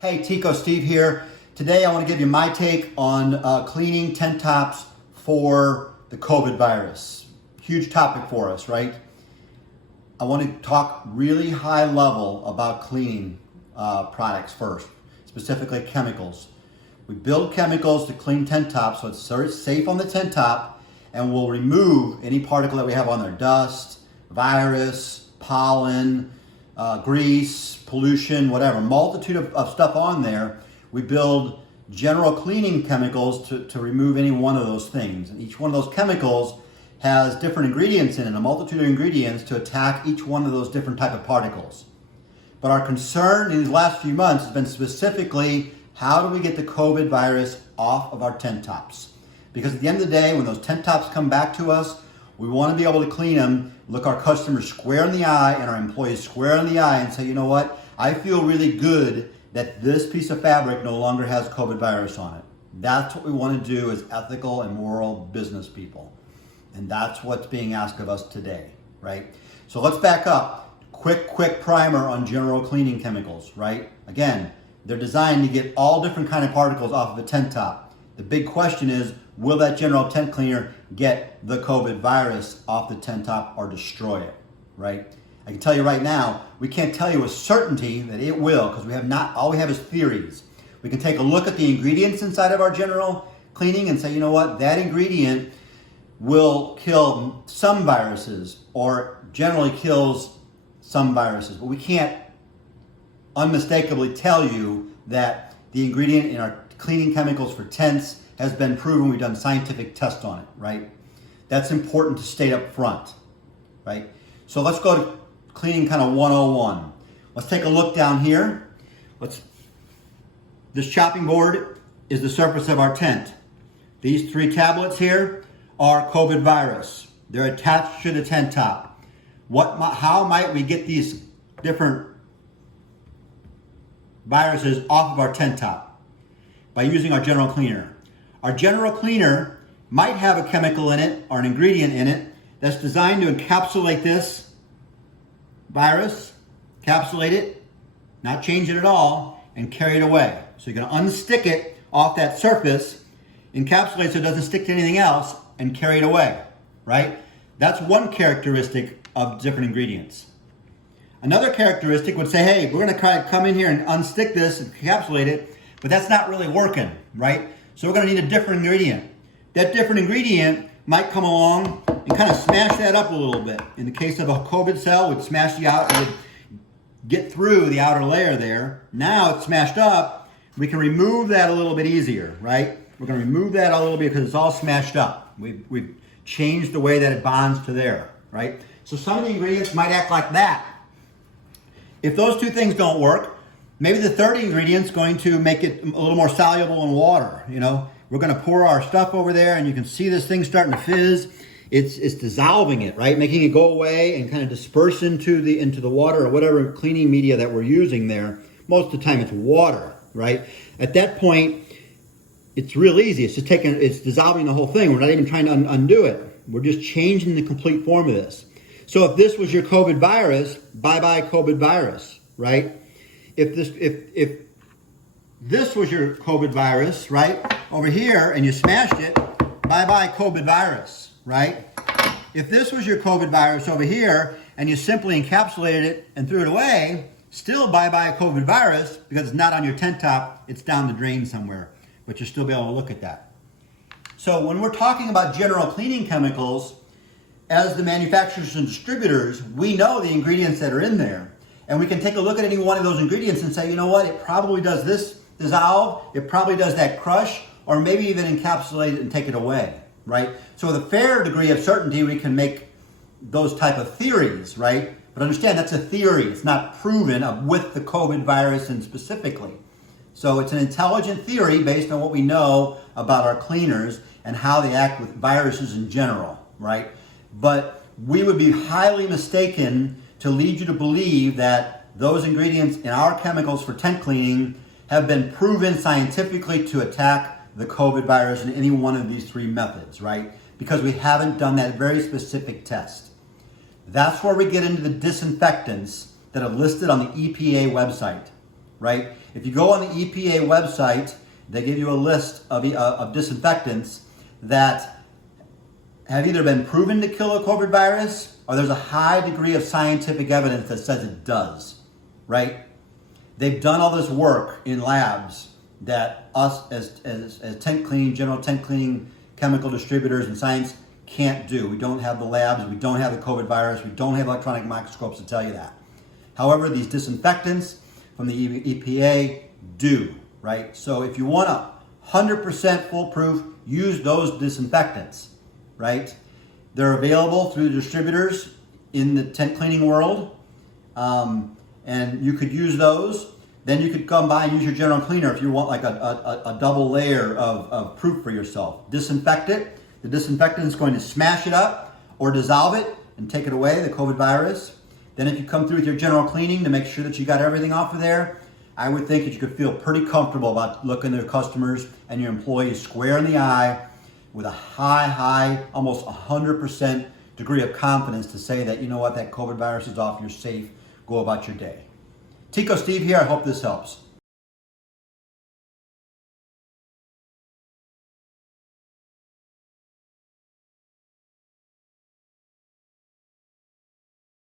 Hey, Tico Steve here. Today I want to give you my take on cleaning tent tops for the COVID virus. Huge topic for us, right? I want to talk really high level about cleaning products first, specifically chemicals. We build chemicals to clean tent tops so it's safe on the tent top, and we'll remove any particle that we have on there: dust, virus, pollen, grease, pollution, whatever, multitude of stuff on there. We build general cleaning chemicals to remove any one of those things. And each one of those chemicals has different ingredients in it, a multitude of ingredients to attack each one of those different type of particles. But our concern in these last few months has been specifically, how do we get the COVID virus off of our tent tops? Because at the end of the day, when those tent tops come back to us, we want to be able to clean them, look our customers square in the eye and our employees square in the eye and say, you know what, I feel really good that this piece of fabric no longer has COVID virus on it. That's what we want to do as ethical and moral business people. And that's what's being asked of us today, right? So let's back up. Quick primer on general cleaning chemicals, right? Again, they're designed to get all different kind of particles off of a tent top. The big question is, will that general tent cleaner get the COVID virus off the tent top or destroy it, right? I can tell you right now, we can't tell you with certainty that it will, because all we have is theories. We can take a look at the ingredients inside of our general cleaning and say, you know what, that ingredient will kill some viruses or generally kills some viruses, but we can't unmistakably tell you that the ingredient in our cleaning chemicals for tents has been proven. We've done scientific tests on it, right? That's important to state up front, right? So let's go to cleaning kind of 101. Let's take a look down here. This chopping board is the surface of our tent. These 3 tablets here are COVID virus. They're attached to the tent top. How might we get these different viruses off of our tent top? By using our general cleaner. Our general cleaner might have a chemical in it or an ingredient in it that's designed to encapsulate this virus, encapsulate it, not change it at all, and carry it away. So you're going to unstick it off that surface, encapsulate so it doesn't stick to anything else, and carry it away, right? That's one characteristic of different ingredients. Another characteristic would say, hey, we're going to come in here and unstick this and encapsulate it, but that's not really working, right? So we're going to need a different ingredient. That different ingredient might come along and kind of smash that up a little bit. In the case of a COVID cell, we'd smash the out, would get through the outer layer there. Now it's smashed up. We can remove that a little bit easier, right? We're going to remove that a little bit because it's all smashed up. We've changed the way that it bonds to there, right? So some of the ingredients might act like that. If those 2 things don't work, maybe the third ingredient's going to make it a little more soluble in water. You know, we're going to pour our stuff over there, and you can see this thing starting to fizz. It's dissolving it, right? Making it go away and kind of disperse into the water or whatever cleaning media that we're using there. Most of the time, it's water, right? At that point, it's real easy. It's dissolving the whole thing. We're not even trying to undo it. We're just changing the complete form of this. So if this was your COVID virus, bye-bye COVID virus, right? If this was your COVID virus, right, over here, and you smashed it, bye-bye COVID virus, right? If this was your COVID virus over here, and you simply encapsulated it and threw it away, still bye-bye COVID virus, because it's not on your tent top, it's down the drain somewhere, but you'll still be able to look at that. So when we're talking about general cleaning chemicals, as the manufacturers and distributors, we know the ingredients that are in there. And we can take a look at any one of those ingredients and say, you know what, it probably does this dissolve, it probably does that crush, or maybe even encapsulate it and take it away, right? So with a fair degree of certainty, we can make those type of theories, right? But understand, that's a theory. It's not proven with the COVID virus and specifically. So it's an intelligent theory based on what we know about our cleaners and how they act with viruses in general, right? But we would be highly mistaken to lead you to believe that those ingredients in our chemicals for tent cleaning have been proven scientifically to attack the COVID virus in any one of these 3 methods, right? Because we haven't done that very specific test. That's where we get into the disinfectants that are listed on the EPA website. right? If you go on the EPA website, they give you a list of disinfectants that have either been proven to kill a COVID virus or there's a high degree of scientific evidence that says it does, right? They've done all this work in labs that us as tent cleaning, general tent cleaning chemical distributors and science can't do. We don't have the labs, we don't have the COVID virus, we don't have electronic microscopes to tell you that. However, these disinfectants from the EPA do, right? So if you want a 100% foolproof, use those disinfectants, right? They're available through the distributors in the tent cleaning world, and you could use those. Then you could come by and use your general cleaner if you want like a double layer of proof for yourself. Disinfect it. The disinfectant is going to smash it up or dissolve it and take it away, the COVID virus. Then if you come through with your general cleaning to make sure that you got everything off of there, I would think that you could feel pretty comfortable about looking at your customers and your employees square in the eye with a high, almost 100% degree of confidence to say that, you know what, that COVID virus is off, you're safe, go about your day. Tico Steve here, I hope this helps.